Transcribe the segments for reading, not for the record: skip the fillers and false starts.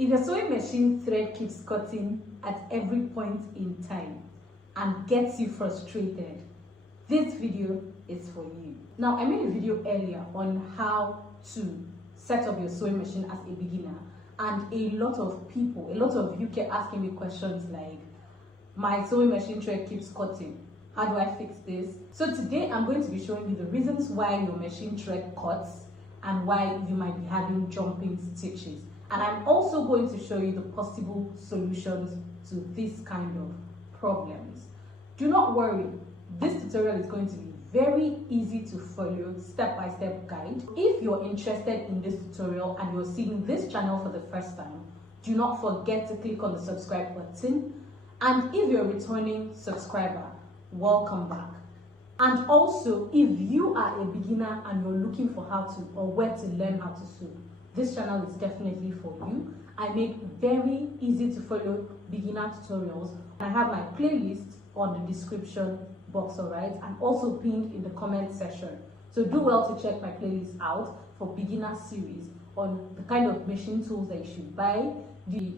If your sewing machine thread keeps cutting at every point in time and gets you frustrated, this video is for you. Now, I made a video earlier on how to set up your sewing machine as a beginner, and a lot of you kept asking me questions like, my sewing machine thread keeps cutting. How do I fix this? So today I'm going to be showing you the reasons why your machine thread cuts and why you might be having jumping stitches. And I'm also going to show you the possible solutions to this kind of problems. Do not worry, this tutorial is going to be very easy to follow, step-by-step guide. If you're interested in this tutorial and you're seeing this channel for the first time, do not forget to click on the subscribe button. And if you're a returning subscriber, welcome back. And also, if you are a beginner and you're looking for how to or where to learn how to sew, this channel is definitely for you. I make very easy to follow beginner tutorials. I have my playlist on the description box, alright, and also pinned in the comment section. So do well to check my playlist out for beginner series on the kind of machine tools that you should buy,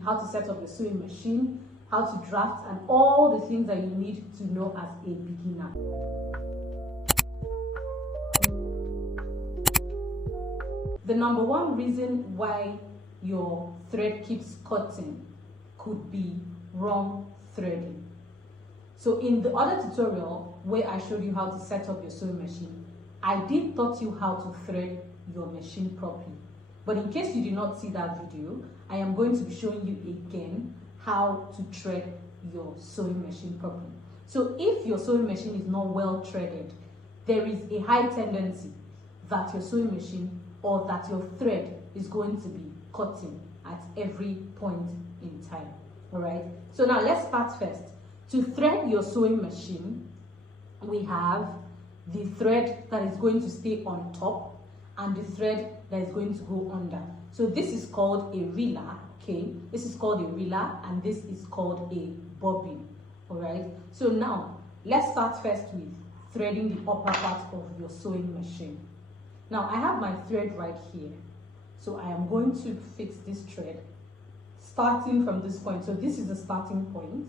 how to set up your sewing machine, how to draft, and all the things that you need to know as a beginner. The number one reason why your thread keeps cutting could be wrong threading. So in the other tutorial where I showed you how to set up your sewing machine, I did taught you how to thread your machine properly. But in case you did not see that video, I am going to be showing you again how to thread your sewing machine properly. So if your sewing machine is not well threaded, there is a high tendency that your sewing machine or that your thread is going to be cutting at every point in time. All right, so now let's start first. To thread your sewing machine, we have the thread that is going to stay on top and the thread that is going to go under. So this is called a reeler, okay? This is called a reeler and this is called a bobbin, all right? So now, let's start first with threading the upper part of your sewing machine. Now, I have my thread right here. So I am going to fix this thread starting from this point. So this is the starting point.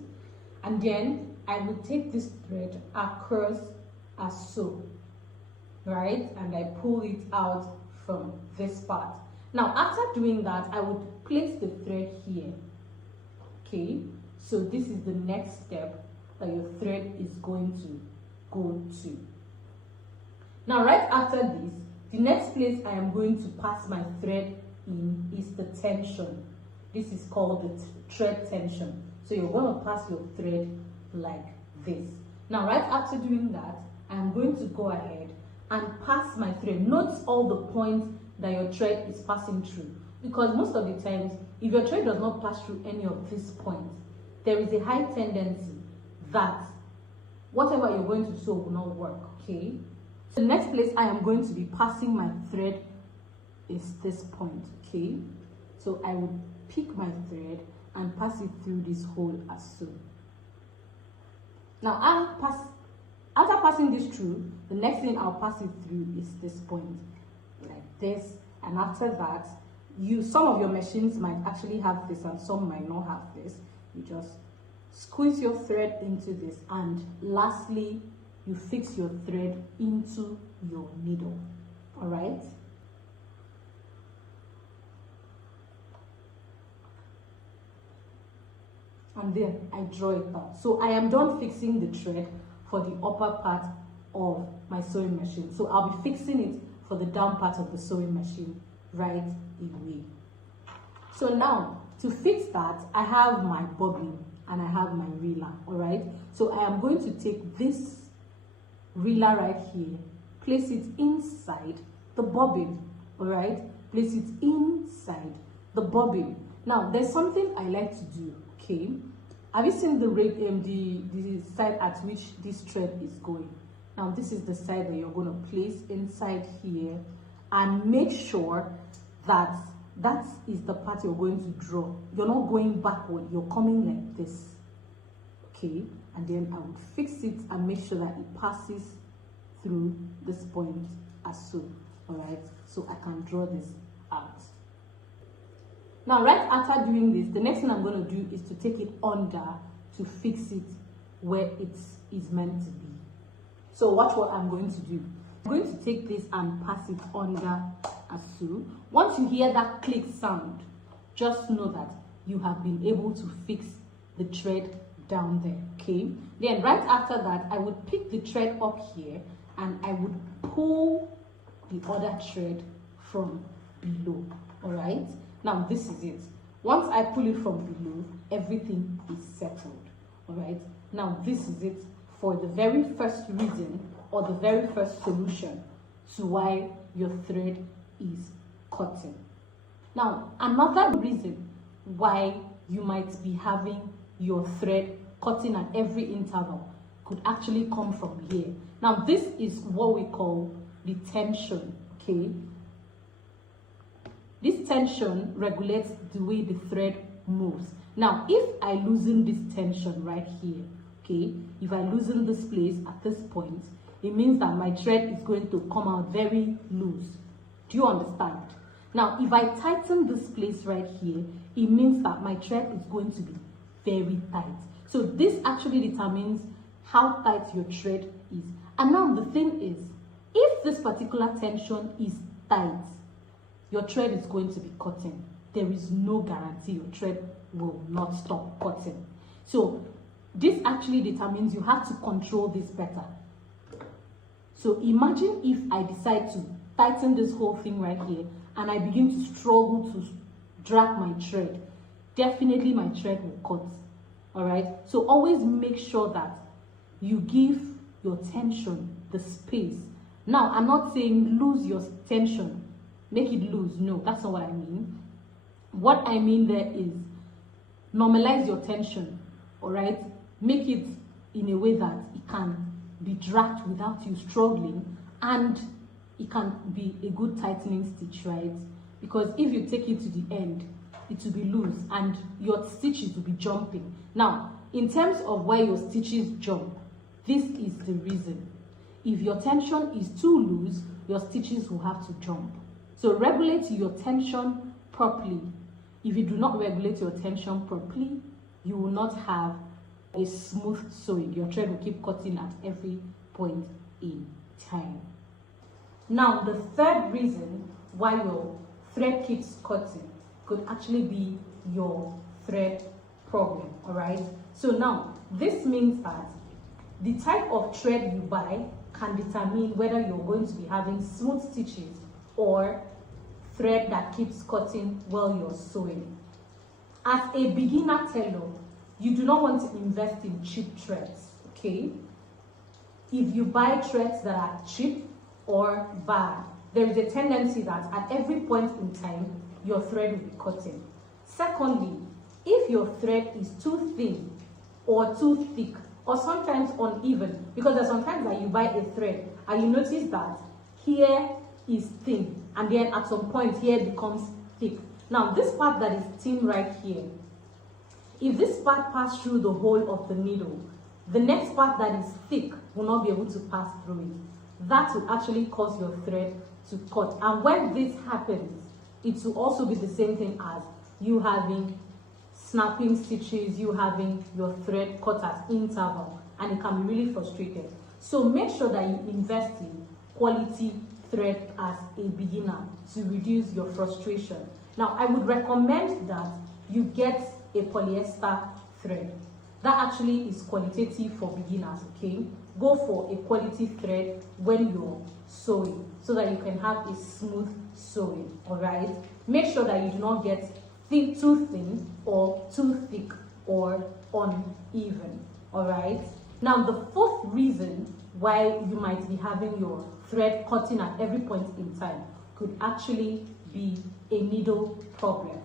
And then I will take this thread across as so, right? And I pull it out from this part. Now, after doing that, I would place the thread here, okay? So this is the next step that your thread is going to go to. Now, right after this, the next place I am going to pass my thread in is the tension. This is called the thread tension. So you're going to pass your thread like this. Now, right after doing that, I'm going to go ahead and pass my thread. Note all the points that your thread is passing through, because most of the times, if your thread does not pass through any of these points, there is a high tendency that whatever you're going to sew will not work, okay? The next place I am going to be passing my thread is this point, okay? So I would pick my thread and pass it through this hole as so. Now, after passing this through, the next thing I'll pass it through is this point, like this. And after that, some of your machines might actually have this and some might not have this. You just squeeze your thread into this, and lastly, you fix your thread into your needle, all right? And then I draw it out. So I am done fixing the thread for the upper part of my sewing machine. So I'll be fixing it for the down part of the sewing machine right away. So now, to fix that, I have my bobbin and I have my reeler, all right? So I am going to take this reeler right here, place it inside the bobbin, all right? Place it inside the bobbin. Now, there's something I like to do, okay? Have you seen the side at which this thread is going? Now, this is the side that you're going to place inside here, and make sure that that is the part you're going to draw. You're not going backward, you're coming like this, okay? And then I would fix it and make sure that it passes through this point as so, all right? So I can draw this out. Now, right after doing this, the next thing I'm going to do is to take it under to fix it where it is meant to be. So watch what I'm going to do. I'm going to take this and pass it under as so. Once you hear that click sound, just know that you have been able to fix the thread down there, okay? Then right after that, I would pick the thread up here and I would pull the other thread from below. All right, now this is it. Once I pull it from below, everything is settled. All right, now this is it for the very first reason or the very first solution to why your thread is cutting. Now, another reason why you might be having your thread cutting at every interval could actually come from here. Now, this is what we call the tension, okay? This tension regulates the way the thread moves. Now, if I loosen this tension right here, okay, if I loosen this place at this point, it means that my thread is going to come out very loose. Do you understand? Now, if I tighten this place right here, it means that my thread is going to be very tight. So this actually determines how tight your thread is. And now the thing is, if this particular tension is tight, your thread is going to be cutting. There is no guarantee your thread will not stop cutting. So this actually determines you have to control this better. So imagine if I decide to tighten this whole thing right here and I begin to struggle to drag my thread, definitely my thread will cut. All right, so always make sure that you give your tension the space. Now, I'm not saying lose your tension, make it loose. No, that's not what I mean. What I mean there is normalize your tension. All right, make it in a way that it can be dragged without you struggling, and it can be a good tightening stitch, right? Because if you take it to the end, it will be loose and your stitches will be jumping. Now, in terms of why your stitches jump, this is the reason. If your tension is too loose, your stitches will have to jump. So regulate your tension properly. If you do not regulate your tension properly, you will not have a smooth sewing. Your thread will keep cutting at every point in time. Now, the third reason why your thread keeps cutting could actually be your thread problem. All right, so now this means that the type of thread you buy can determine whether you're going to be having smooth stitches or thread that keeps cutting while you're sewing. As a beginner tailor, you do not want to invest in cheap threads, okay? If you buy threads that are cheap or bad, there is a tendency that at every point in time, your thread will be cutting. Secondly, if your thread is too thin or too thick or sometimes uneven, because there's sometimes that you buy a thread and you notice that here is thin and then at some point here becomes thick. Now this part that is thin right here, if this part passes through the hole of the needle, the next part that is thick will not be able to pass through it. That will actually cause your thread to cut. And when this happens, it will also be the same thing as you having snapping stitches, you having your thread cut at interval, and it can be really frustrating. So make sure that you invest in quality thread as a beginner to reduce your frustration. Now, I would recommend that you get a polyester thread. That actually is qualitative for beginners, okay? Go for a quality thread when you're sewing so that you can have a smooth sewing, all right? Make sure that you do not get too thin or too thick or uneven, all right? Now, the fourth reason why you might be having your thread cutting at every point in time could actually be a needle problem,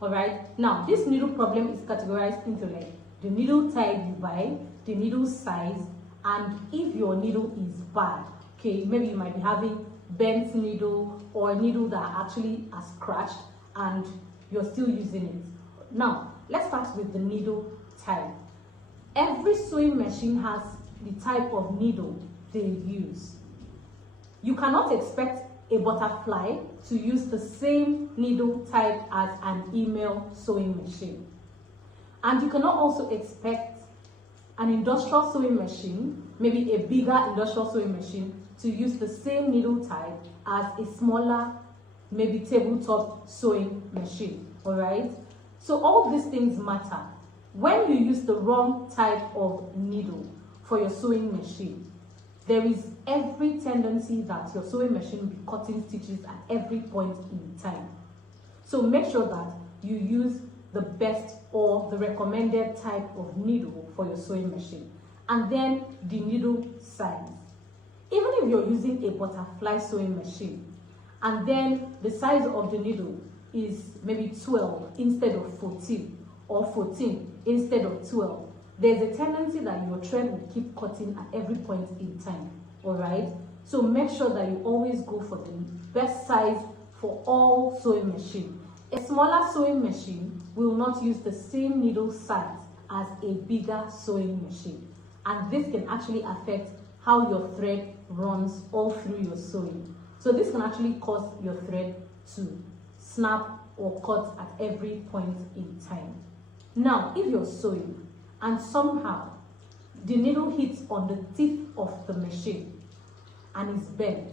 all right? Now, this needle problem is categorized into like the needle type you buy, the needle size, and if your needle is bad, okay, maybe you might be having bent needle or a needle that actually has scratched and you're still using it. Now, let's start with the needle type. Every sewing machine has the type of needle they use. You cannot expect a butterfly to use the same needle type as an email sewing machine. And you cannot also expect an industrial sewing machine, maybe a bigger industrial sewing machine, to use the same needle type as a smaller, maybe tabletop sewing machine. All right? So all these things matter. When you use the wrong type of needle for your sewing machine, there is every tendency that your sewing machine will be cutting stitches at every point in time. So make sure that you use the best or the recommended type of needle for your sewing machine. And then the needle size. Even if you're using a butterfly sewing machine, and then the size of the needle is maybe 12 instead of 14, or 14 instead of 12, there's a tendency that your thread will keep cutting at every point in time. All right? So make sure that you always go for the best size for all sewing machine. A smaller sewing machine will not use the same needle size as a bigger sewing machine. And this can actually affect how your thread runs all through your sewing. So this can actually cause your thread to snap or cut at every point in time. Now, if you're sewing and somehow the needle hits on the tip of the machine and is bent,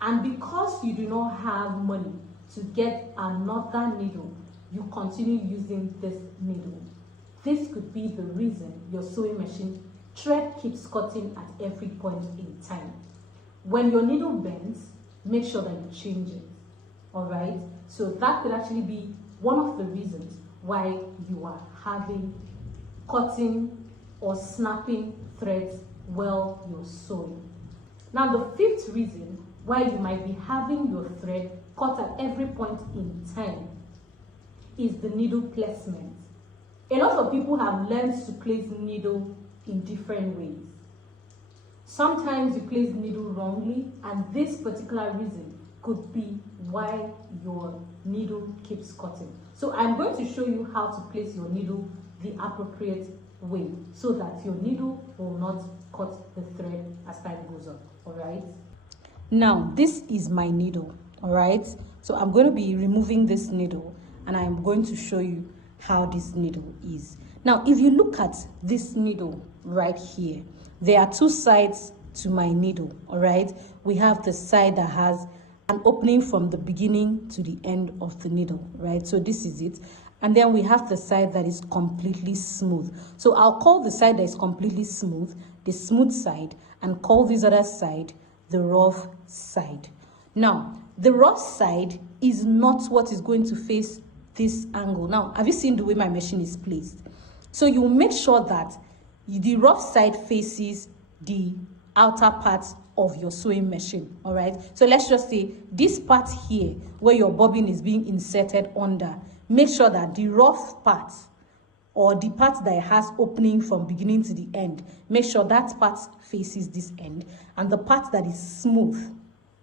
and because you do not have money to get another needle, you continue using this needle. This could be the reason your sewing machine thread keeps cutting at every point in time. When your needle bends, make sure that you change it. All right? So that could actually be one of the reasons why you are having cutting or snapping threads while you're sewing. Now, the fifth reason why you might be having your thread cut at every point in time is the needle placement. A lot of people have learned to place needle in different ways. Sometimes you place needle wrongly, and this particular reason could be why your needle keeps cutting. So I'm going to show you how to place your needle the appropriate way so that your needle will not cut the thread as time goes on. All right? Now, this is my needle. All right? So I'm going to be removing this needle, and I'm going to show you how this needle is. Now, if you look at this needle right here, there are two sides to my needle. All right? We have the side that has an opening from the beginning to the end of the needle, right? So this is it. And then we have the side that is completely smooth. So I'll call the side that is completely smooth the smooth side, and call this other side the rough side. Now, the rough side is not what is going to face this angle. Now, have you seen the way my machine is placed? So you make sure that the rough side faces the outer part of your sewing machine. All right, so let's just say this part here where your bobbin is being inserted under, make sure that the rough part, or the part that has opening from beginning to the end, make sure that part faces this end, and the part that is smooth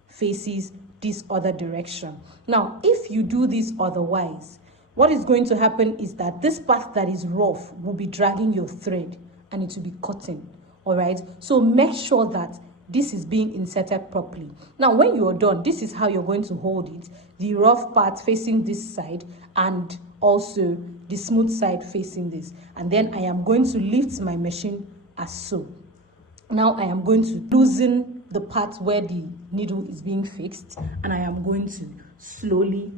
faces this other direction. Now, if you do this otherwise, what is going to happen is that this part that is rough will be dragging your thread and it will be cutting. All right, so make sure that this is being inserted properly. Now, when you're done, this is how you're going to hold it. The rough part facing this side, and also the smooth side facing this. And then I am going to lift my machine as so. Now I am going to loosen the part where the needle is being fixed, and I am going to slowly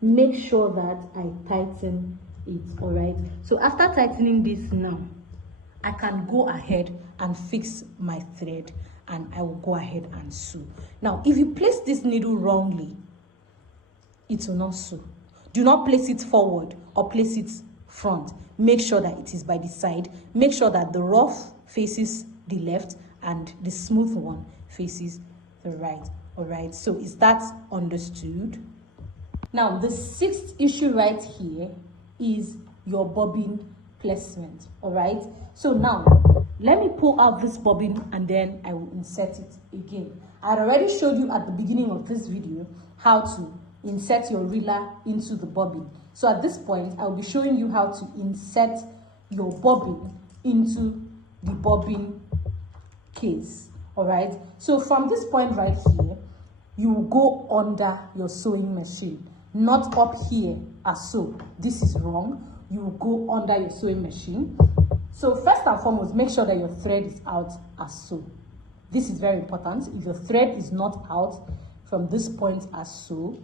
make sure that I tighten it. All right, so after tightening this now, I can go ahead and fix my thread, and I will go ahead and sew. Now, if you place this needle wrongly, it will not sew. Do not place it forward or place it front. Make sure that it is by the side. Make sure that the rough faces the left and the smooth one faces the right. All right, so is that understood? Now, the sixth issue right here is your bobbin placement. All right, so now let me pull out this bobbin and then I will insert it again. I had already showed you at the beginning of this video how to insert your reeler into the bobbin. So at this point, I'll be showing you how to insert your bobbin into the bobbin case. All right, so from this point right here, you will go under your sewing machine, not up here as so. This is wrong. You will go under your sewing machine. So first and foremost, make sure that your thread is out as so. This is very important. If your thread is not out from this point as so,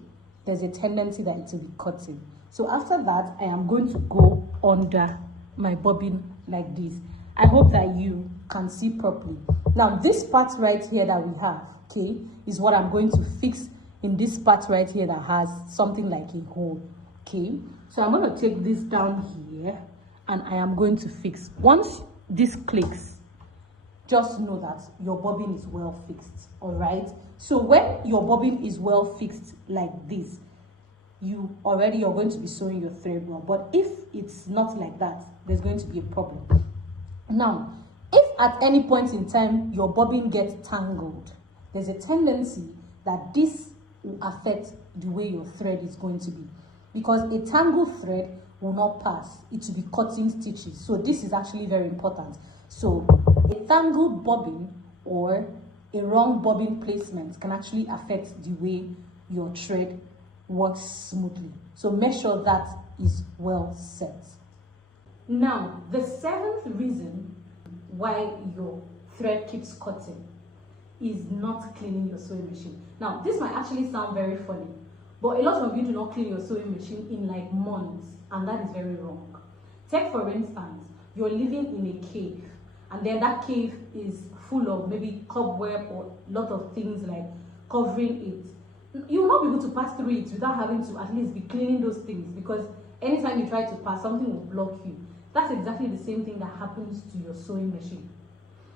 there's a tendency that it will be cutting. So after that, I am going to go under my bobbin like this. I hope that you can see properly. Now this part right here that we have, okay, is what I'm going to fix in this part right here that has something like a hole. Okay, so I'm going to take this down here and I am going to fix. Once this clicks, just know that your bobbin is well fixed. All right, so when your bobbin is well fixed like this, you're going to be sewing your thread well. But if it's not like that, there's going to be a problem. Now, if at any point in time your bobbin gets tangled, there's a tendency that this will affect the way your thread is going to be, because a tangled thread will not pass. It will be cutting stitches. So this is actually very important. So a tangled bobbin or a wrong bobbin placement can actually affect the way your thread works smoothly. So make sure that is well set. Now, the seventh reason why your thread keeps cutting is not cleaning your sewing machine. Now, this might actually sound very funny, but a lot of you do not clean your sewing machine in like months, and that is very wrong. Take for instance, you're living in a cave, and then that cave is full of maybe cobweb or a lot of things like covering it. You will not be able to pass through it without having to at least be cleaning those things, because anytime you try to pass, something will block you. That's exactly the same thing that happens to your sewing machine.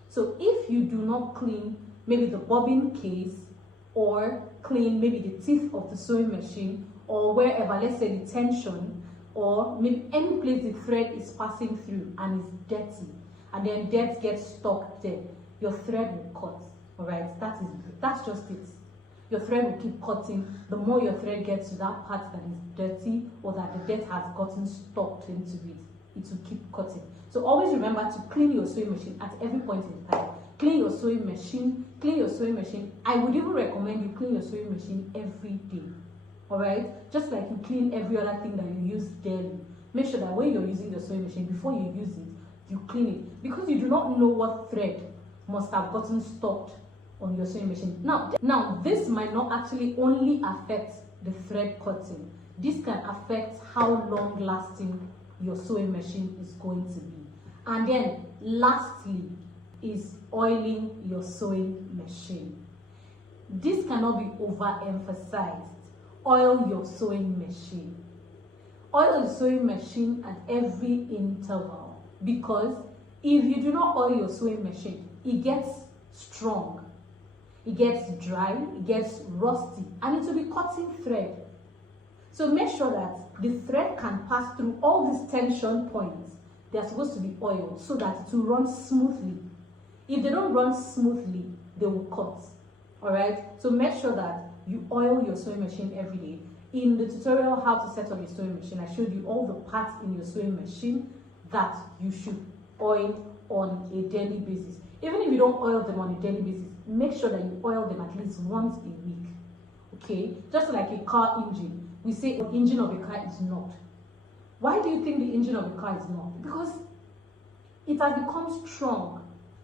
So if you do not clean maybe the bobbin case, or clean maybe the teeth of the sewing machine, or wherever, let's say the tension, or maybe any place the thread is passing through and is dirty, and then dirt gets stuck there, your thread will cut. All right, that's just it. Your thread will keep cutting. The more your thread gets to that part that is dirty, or that the dirt has gotten stuck into it, it will keep cutting. So always remember to clean your sewing machine at every point in time. Clean your sewing machine, clean your sewing machine. I would even recommend you clean your sewing machine every day. All right, just like you clean every other thing that you use daily. Make sure that when you're using your sewing machine, before you use it, you clean it, because you do not know what thread must have gotten stuck on your sewing machine. Now this might not actually only affect the thread cutting. This can affect how long lasting your sewing machine is going to be. And then lastly is oiling your sewing machine. This cannot be overemphasized. Oil your sewing machine. Oil your sewing machine at every interval, because if you do not oil your sewing machine, it gets strong, it gets dry, it gets rusty, and it will be cutting thread. So make sure that the thread can pass through all these tension points. They are supposed to be oiled so that it will run smoothly. If they don't run smoothly, they will cut. All right, so make sure that you oil your sewing machine every day. In the tutorial how to set up your sewing machine, I showed you all the parts in your sewing machine that you should oil on a daily basis. Even if you don't oil them on a daily basis, make sure that you oil them at least once a week. Okay, just like a car engine, we say the engine of a car is not. Why do you think the engine of a car is not? Because it has become strong.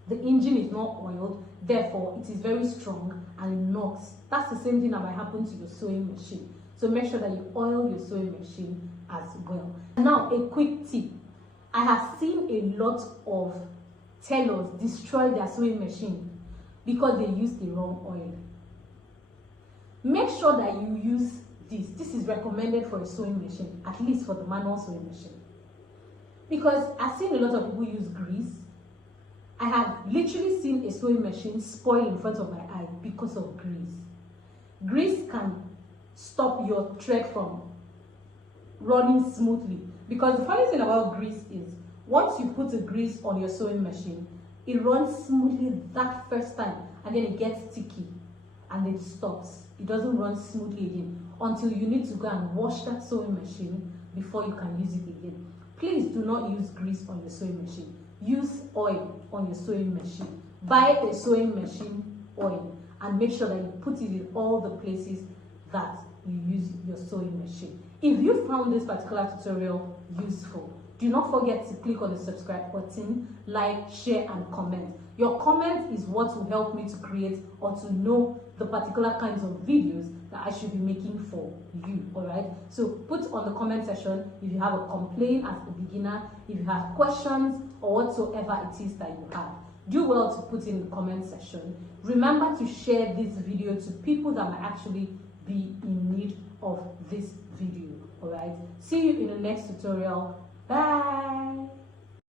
The engine is not oiled, therefore it is very strong and it knocks. That's the same thing that might happen to your sewing machine. So make sure that you oil your sewing machine as well. Now, a quick tip. I have seen a lot of tailors destroy their sewing machine because they use the wrong oil. Make sure that you use this. This is recommended for a sewing machine, at least for the manual sewing machine. Because I've seen a lot of people use grease. I have literally seen a sewing machine spoil in front of my eye because of grease. Grease can stop your thread from running smoothly. Because the funny thing about grease is, once you put a grease on your sewing machine, it runs smoothly that first time, and then it gets sticky and then it stops. It doesn't run smoothly again until you need to go and wash that sewing machine before you can use it again. Please do not use grease on your sewing machine. Use oil on your sewing machine. Buy a sewing machine oil and make sure that you put it in all the places that you use your sewing machine. If you found this particular tutorial useful, do not forget to click on the subscribe button, like, share, and comment. Your comment is what will help me to create or to know the particular kinds of videos that I should be making for you, alright? So put on the comment section if you have a complaint as a beginner, if you have questions or whatsoever it is that you have. Do well to put in the comment section. Remember to share this video to people that might actually be in need of this video, alright? See you in the next tutorial. Bye!